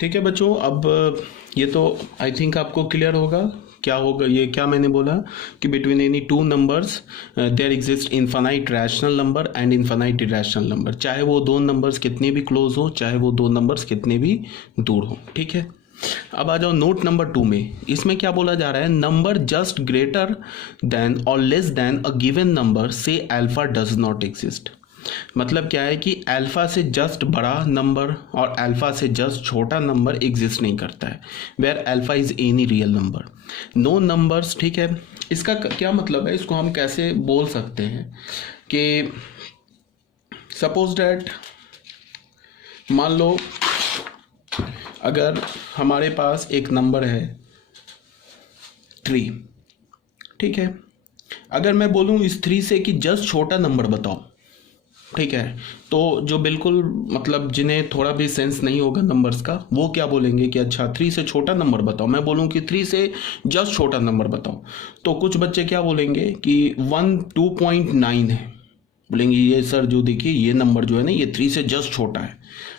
ठीक है बच्चों, अब ये तो आई थिंक आपको क्लियर होगा क्या होगा। ये क्या मैंने बोला कि between any two numbers there exist infinite rational number and infinite irrational number, चाहे वो दो नंबर्स कितने भी क्लोज हो, चाहे वो दो नंबर्स कितने भी दूर हो। ठीक है, अब आ जाओ नोट नंबर 2 में। इसमें क्या बोला जा रहा है, नंबर जस्ट ग्रेटर देन और less than a given number से अल्फा डज नॉट एग्जिस्ट। मतलब क्या है कि अल्फा से जस्ट बड़ा नंबर और अल्फा से जस्ट छोटा नंबर एग्जिस्ट नहीं करता है, where alpha is any real number, no numbers. ठीक है, इसका क्या मतलब है, इसको हम कैसे बोल सकते हैं कि सपोज डैट, मान लो अगर हमारे पास एक नंबर है 3, ठीक है, अगर मैं बोलूँ इस 3 से कि जस्ट छोटा नंबर बताओ, ठीक है, तो जो बिल्कुल मतलब जिन्हें थोड़ा भी सेंस नहीं होगा नंबर्स का, वो क्या बोलेंगे कि अच्छा 3 से छोटा नंबर बताओ। मैं बोलूँ कि 3 से जस्ट छोटा नंबर बताओ, तो कुछ बच्चे क्या बोलेंगे कि 1 2.9 है, बोलेंगे ये सर जो देखिए ये नंबर जो है ना ये 3 से जस्ट छोटा है।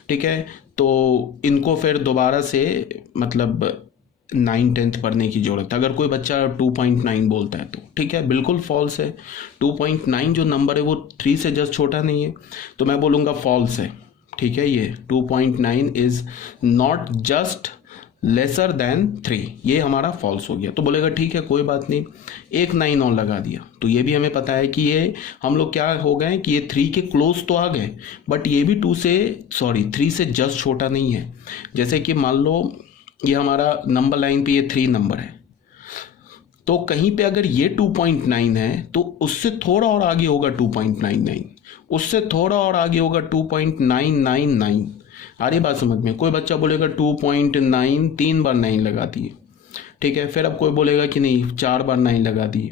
ठीक है, तो इनको फिर दोबारा से मतलब 9th-10th पढ़ने की ज़रूरत है। अगर कोई बच्चा 2.9 बोलता है तो ठीक है, बिल्कुल फॉल्स है। 2.9 जो नंबर है वो 3 से जस्ट छोटा नहीं है, तो मैं बोलूँगा फॉल्स है। ठीक है, ये 2.9 is not just lesser than 3, ये हमारा फॉल्स हो गया। तो बोलेगा ठीक है कोई बात नहीं, एक 9 और लगा दिया, तो ये भी हमें पता है कि ये हम लोग क्या हो गए कि ये 3 के क्लोज तो आ गए, बट ये भी 3 से जस्ट छोटा नहीं है। जैसे कि मान लो ये हमारा नंबर लाइन पे ये 3 नंबर है, तो कहीं पे अगर ये 2.9 है तो उससे थोड़ा और आगे होगा 2.99, उससे थोड़ा और आगे होगा 2.999। आ रही बात समझ में? कोई बच्चा बोलेगा 2.9 3 बार 9 लगा दिए, ठीक है, फिर अब कोई बोलेगा कि नहीं 4 बार 9 लगा दिए।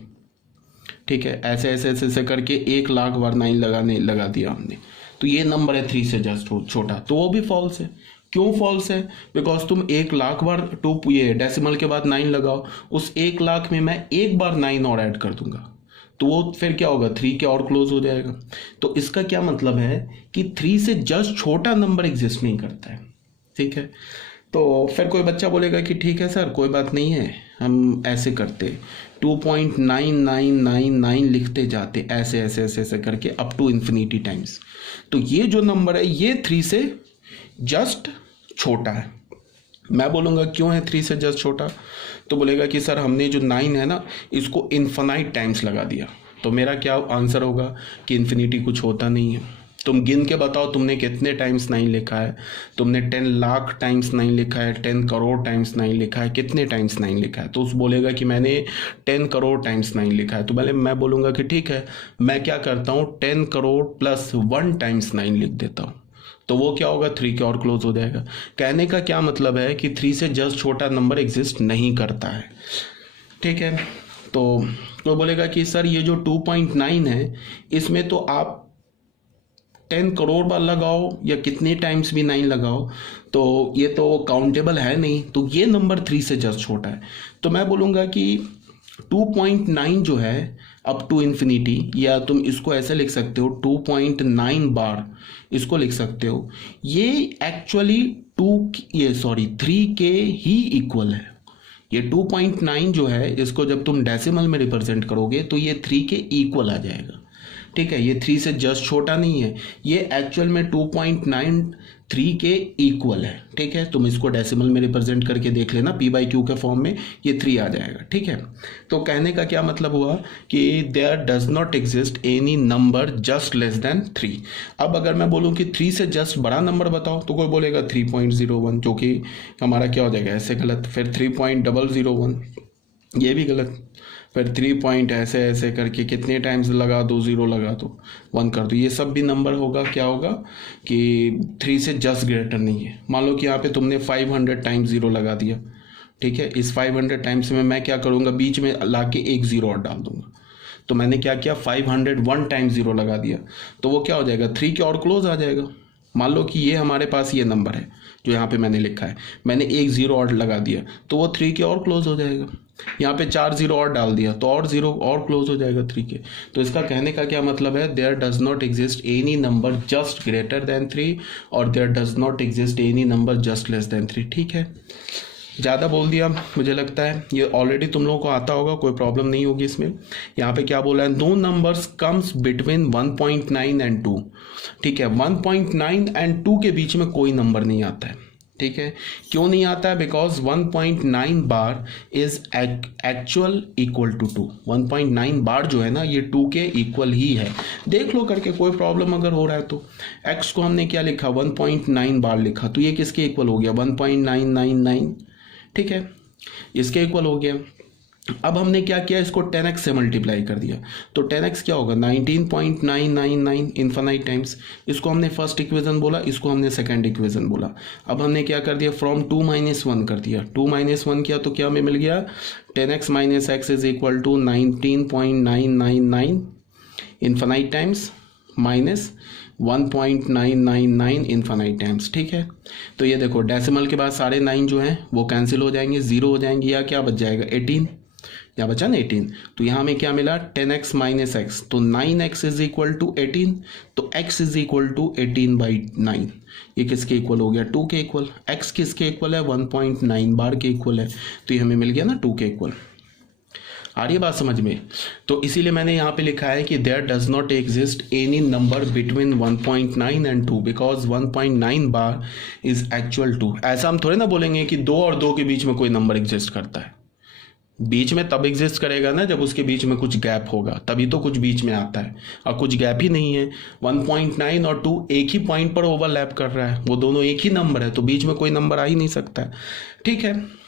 ठीक है, ऐसे ऐसे ऐसे ऐसे करके 1,00,000 बार 9 लगा दिया हमने, तो ये नंबर है 3 से जस्ट छोटा, तो वो भी फॉल्स है। क्यों फॉल्स है? बिकॉज तुम 1,00,000 बार ये डेसिमल के बाद 9 लगाओ, उस 1,00,000 में मैं एक बार 9 और ऐड कर दूंगा, तो वो फिर क्या होगा 3 के और क्लोज हो जाएगा। तो इसका क्या मतलब है कि 3 से जस्ट छोटा नंबर एग्जिस्ट नहीं करता है। ठीक है, तो फिर कोई बच्चा बोलेगा कि ठीक है सर कोई बात नहीं है, हम ऐसे करते 2.9999 लिखते जाते ऐसे ऐसे ऐसे ऐसे करके अप टू इन्फिनिटी टाइम्स, तो ये जो नंबर है ये 3 से जस्ट छोटा है। मैं बोलूँगा क्यों है 3 से जस्ट छोटा, तो बोलेगा कि सर हमने जो 9 है ना इसको इन्फिनाइट टाइम्स लगा दिया, तो मेरा क्या आंसर होगा कि इन्फिनिटी कुछ होता नहीं है। तुम गिन के बताओ तुमने कितने टाइम्स 9 लिखा है, तुमने 10 लाख टाइम्स 9 लिखा है, 10 करोड़ टाइम्स 9 लिखा है, कितने टाइम्स 9 लिखा है, तो उस बोलेगा कि मैंने 10 करोड़ टाइम्स 9 लिखा है, तो पहले मैं बोलूँगा कि ठीक है मैं क्या करता हूँ 10 करोड़ प्लस 1 टाइम्स 9 लिख देता हूँ, तो वो क्या होगा 3 के और क्लोज हो जाएगा। कहने का क्या मतलब है कि 3 से जस्ट छोटा नंबर एग्जिस्ट नहीं करता है। ठीक है, तो बोलेगा कि सर ये जो 2.9 है इसमें तो आप 10 करोड़ बार लगाओ या कितने टाइम्स भी 9 लगाओ तो ये तो काउंटेबल है नहीं, तो ये नंबर 3 से जस्ट छोटा है। तो मैं बोलूँगा कि 2.9 जो है अप टू इन्फिनिटी, या तुम इसको ऐसे लिख सकते हो 2.9 बार इसको लिख सकते हो, ये एक्चुअली 3 के ही इक्वल है। ये 2.9 जो है इसको जब तुम डेसिमल में रिप्रेजेंट करोगे तो ये 3 के इक्वल आ जाएगा। ठीक है, ये 3 से जस्ट छोटा नहीं है, ये एक्चुअल में 2.93 के इक्वल है। ठीक है, तुम इसको डेसिमल में रिप्रेजेंट करके देख लेना, p/q के फॉर्म में ये 3 आ जाएगा। ठीक है, तो कहने का क्या मतलब हुआ कि there does not exist any number just less than 3। अब अगर मैं बोलूँ कि 3 से जस्ट बड़ा नंबर बताओ तो कोई बोलेगा 3.01, जो कि हमारा क्या हो जाएगा ऐसे गलत, फिर 3.001 ये भी गलत, फिर 3 पॉइंट ऐसे ऐसे करके कितने टाइम्स लगा दो, 0 लगा दो, 1 कर दो, ये सब भी नंबर होगा क्या होगा कि 3 से जस्ट ग्रेटर नहीं है। मान लो कि यहाँ पे तुमने 500 टाइम्स 0 लगा दिया, ठीक है, इस 500 टाइम्स में मैं क्या करूँगा बीच में ला के एक 0 और डाल दूंगा, तो मैंने क्या किया 501 टाइम्स 0 लगा दिया, तो वो क्या हो जाएगा 3 के और क्लोज आ जाएगा। मान लो कि ये हमारे पास ये नंबर है जो यहाँ पे मैंने लिखा है, मैंने एक 0 और लगा दिया तो वो 3 के और क्लोज हो जाएगा। यहाँ पे 4 जीरो और डाल दिया तो और जीरो और क्लोज हो जाएगा 3 के। तो इसका कहने का क्या मतलब है, there does not exist any number just greater than 3 और there does not exist any number just less than 3। ठीक है, ज़्यादा बोल दिया मुझे लगता है, ये ऑलरेडी तुम लोगों को आता होगा, कोई प्रॉब्लम नहीं होगी इसमें। यहाँ पे क्या बोला है, no numbers comes between 1.9 and 2। ठीक है, 1.9 एंड 2 के बीच में कोई नंबर नहीं आता है। ठीक है, क्यों नहीं आता है, because 1.9 bar is actual equal to 2। 1.9 bar जो है ना ये 2 के इक्वल ही है। देख लो करके, कोई प्रॉब्लम अगर हो रहा है तो। x को हमने क्या लिखा, 1.9 बार लिखा, तो ये किसके इक्वल हो गया, 1.999। ठीक है, इसके इक्वल हो गया। अब हमने क्या किया, इसको 10x से मल्टीप्लाई कर दिया, तो 10x क्या होगा, 19.999 इन्फानाइट टाइम्स। इसको हमने फर्स्ट इक्वेशन बोला, इसको हमने सेकंड इक्वेशन बोला। अब हमने क्या कर दिया, फ्रॉम 2 - 1 कर दिया, 2 - 1 किया तो क्या हमें मिल गया, 10x - x is equal to 19.999 infinite times minus 1.999 infinite times. ठीक है, तो ये देखो डेसिमल के बाद सारे 9 जो हैं वो कैंसिल हो जाएंगे, 0 हो जाएंगे, या क्या बच जाएगा 18, या बचा ना 18। तो यहाँ हमें क्या मिला, 10x - x, तो 9x इज इक्वल टू 18, तो x इज इक्वल टू 18/9। ये किसके इक्वल हो गया, 2 के इक्वल। x किसके इक्वल है, 1.9 बार के इक्वल है, तो ये हमें मिल गया ना 2 के इक्वल। आ रही है बात समझ में। तो इसीलिए मैंने यहाँ पे लिखा है कि there does not exist any number between 1.9 and 2 because 1.9 bar is actual 2। ऐसा हम थोड़े ना बोलेंगे कि 2 और 2 के बीच में कोई नंबर एग्जिस्ट करता है। बीच में तब एग्जिस्ट करेगा ना जब उसके बीच में कुछ गैप होगा, तभी तो कुछ बीच में आता है, और कुछ गैप ही नहीं है। 1.9 और 2 एक ही पॉइंट पर ओवरलैप कर रहा है, वो दोनों एक ही नंबर है, तो बीच में कोई नंबर आ ही नहीं सकता है। ठीक है,